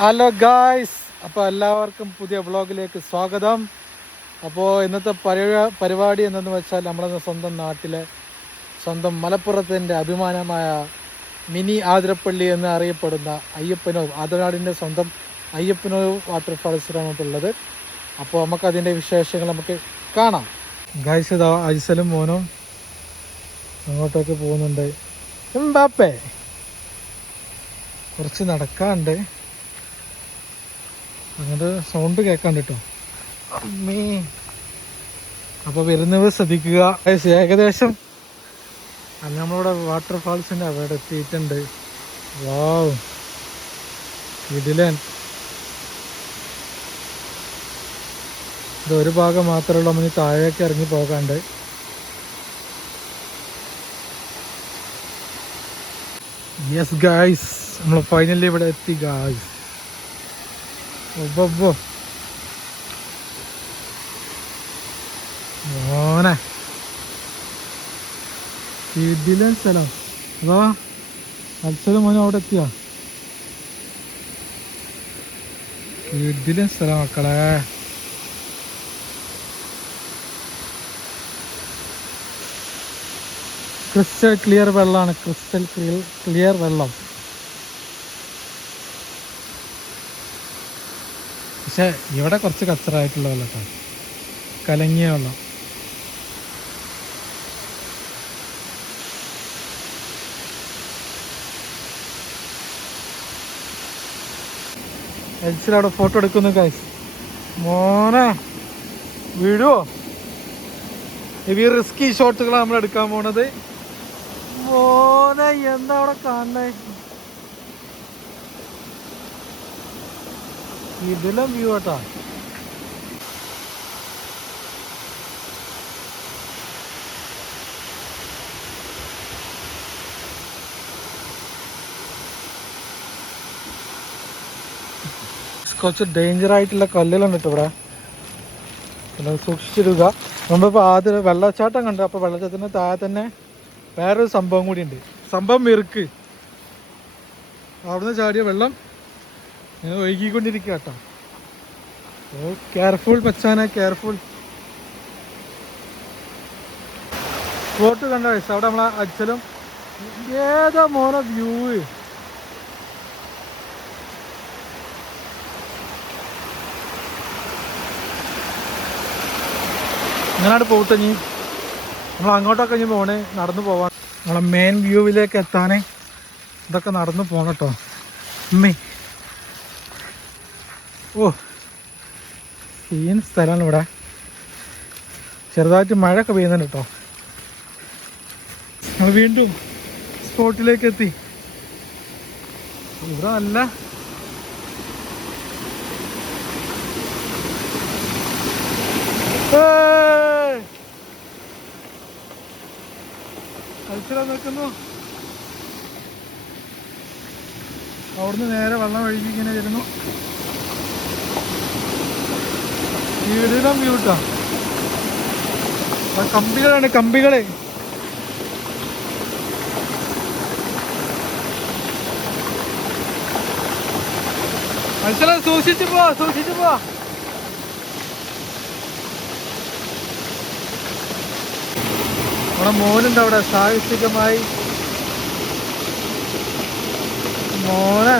Hello guys, അപ്പോൾ എല്ലാവർക്കും പുതിയ വ്ളോഗിലേക്ക് സ്വാഗതം. അപ്പോൾ ഇന്നത്തെ പരിപാടി എന്തെന്ന് വെച്ചാൽ നമ്മുടെ സ്വന്തം നാട്ടിലെ സ്വന്തം മലപ്പുറത്തിൻ്റെ അഭിമാനമായ മിനി ആതിരപ്പള്ളി എന്ന് അറിയപ്പെടുന്ന അയ്യപ്പനൂർ, ആതിരനാടിൻ്റെ സ്വന്തം അയ്യപ്പനൂർ വാട്ടർഫാൾസിലാണ് ഉള്ളത്. അപ്പോൾ നമുക്കതിൻ്റെ വിശേഷങ്ങൾ നമുക്ക് കാണാം. ഗായ്സ്, ഇതാ അജിസലും മോനും അങ്ങോട്ടൊക്കെ പോകുന്നുണ്ട്. എംബാപ്പേ കുറച്ച് നടക്കാണ്ട്, അങ്ങോട്ട് സൗണ്ട് കേൾക്കാണ്ട് കേട്ടോ അമ്മേ. അപ്പോൾ വരുന്നവർ ശ്രദ്ധിക്കുക. ഏകദേശം നമ്മളിവിടെ വാട്ടർഫാൾസിൻ്റെ അവിടെ എത്തിയിട്ടുണ്ട്. വാവ്, ഇതിലൻ ഇതൊരു ഭാഗം മാത്രമേ ഉള്ളൂ. നമ്മൾ താഴേക്ക് ഇറങ്ങി പോകാണ്ട്. യെസ് ഗായ്സ്, നമ്മൾ ഫൈനലി ഇവിടെ എത്തി ഗായ്സ്. മോനെ ഇതിലെ സ്ഥലം വാ, മത്സരം മോനെ അവിടെ എത്തിയാ. ഇതിലെ സ്ഥലം മക്കളെ. ക്രിസ്റ്റൽ ക്ലിയർ വെള്ളമാണ്, ക്രിസ്റ്റൽ ക്ലിയർ വെള്ളം. പക്ഷെ ഇവിടെ കുറച്ച് കച്ചറായിട്ടുള്ള വെള്ളം, കലങ്ങിയ വെള്ളം. എൽസിലവിടെ ഫോട്ടോ എടുക്കുന്നു ഗൈസ്. മോനെ വീഴുവോ? ഈ റിസ്കി ഷോട്ടുകളാണ് നമ്മൾ എടുക്കാൻ പോണത്. മോനെ എന്താ അവിടെ കാണണേ? ഇതിലും വ്യൂ കേട്ടാ. കുറച്ച് ഡേഞ്ചർ ആയിട്ടുള്ള കല്ലുകളുണ്ട് കേട്ടോ ഇവിടെ, പിന്നെ സൂക്ഷിച്ചിടുക. നമ്മളിപ്പോൾ ആദ്യം വെള്ളച്ചാട്ടം കണ്ടു. അപ്പോൾ വെള്ളച്ചാട്ടത്തിന് താഴെ തന്നെ വേറൊരു സംഭവം കൂടി ഉണ്ട്. സംഭവം മിറുക്ക്. അവിടുന്ന് ചാടിയ വെള്ളം ഒഴുകിക്കൊണ്ടിരിക്കുക കേട്ടോ. ഓ കെയർഫുൾ മച്ചാനെ, കെയർഫുൾ. ബോട്ട് കണ്ട വയസ്സ് അവിടെ നമ്മളെ അച്ഛനും. ഏതാ മോനെ വ്യൂ! ഇങ്ങനാണ് പോട്ടെ. ഇനി നമ്മൾ അങ്ങോട്ടൊക്കെ ഇനി പോണേ, നടന്നു പോവാൻ. നമ്മളെ മെയിൻ വ്യൂവിലേക്ക് എത്താനേ ഇതൊക്കെ നടന്നു പോകണം കേട്ടോ. അമ്മേ, ഓ സീൻ സ്ഥലമാണ് ഇവിടെ. ചെറുതായിട്ട് മഴയൊക്കെ പെയ്യുന്നുണ്ട് കേട്ടോ. നമ്മൾ വീണ്ടും സ്പോട്ടിലേക്ക് എത്തി. ഇവിടെ നല്ല മത്സരം നിൽക്കുന്നു. അവിടുന്ന് നേരെ വെള്ളം ഒഴുകി ഇങ്ങനെ വരുന്നു. വീടിനും വ്യൂട്ടാ. കമ്പികളാണ്, കമ്പികള്. മത്സരം സൂക്ഷിച്ചു പോ, സൂക്ഷിച്ചു പോ. നമ്മുടെ മോനുണ്ട് അവിടെ സാഹസികമായി. മോനെ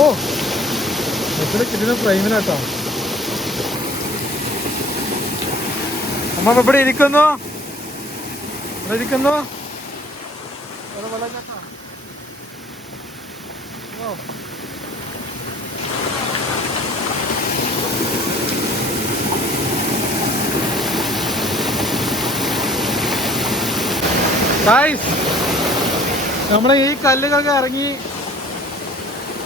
ഓ എത്ര കിട്ടുന്ന പ്രൈമിനാട്ടോ. അമ്മ ഇവിടെ ഇരിക്കുന്നു, ഇവിടെ ഇരിക്കുന്നു. നമ്മളെ ഈ കല്ലുകളൊക്കെ ഇറങ്ങി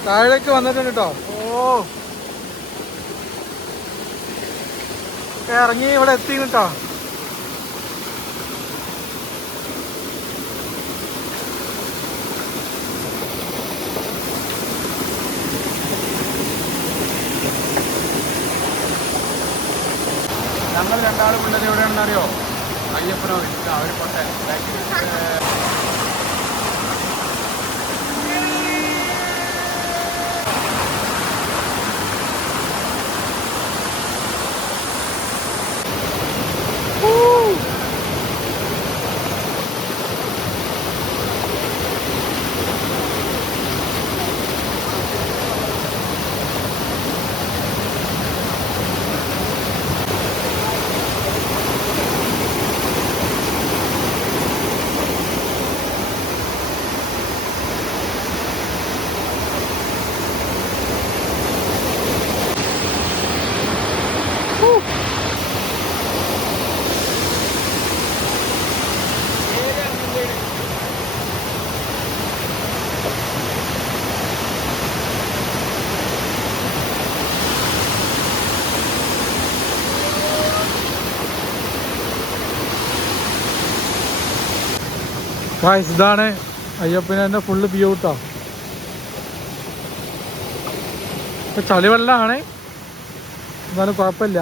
താഴേക്ക് വന്നിട്ടുണ്ട് കേട്ടോ. ഓ ഇറങ്ങി ഇവിടെ എത്തി കേട്ടോ. ഞങ്ങൾ രണ്ടാളും ഉള്ളത് എവിടെയാണെന്ന് അറിയോ? അയ്യപ്പനോ അവർ പോട്ടെ. ഇതാണ് അയ്യപ്പനെ തന്നെ ഫുള്ള് ബ്യൂട്ടാ. ചളി വെള്ളമാണ്, എന്നാലും കുഴപ്പമില്ല.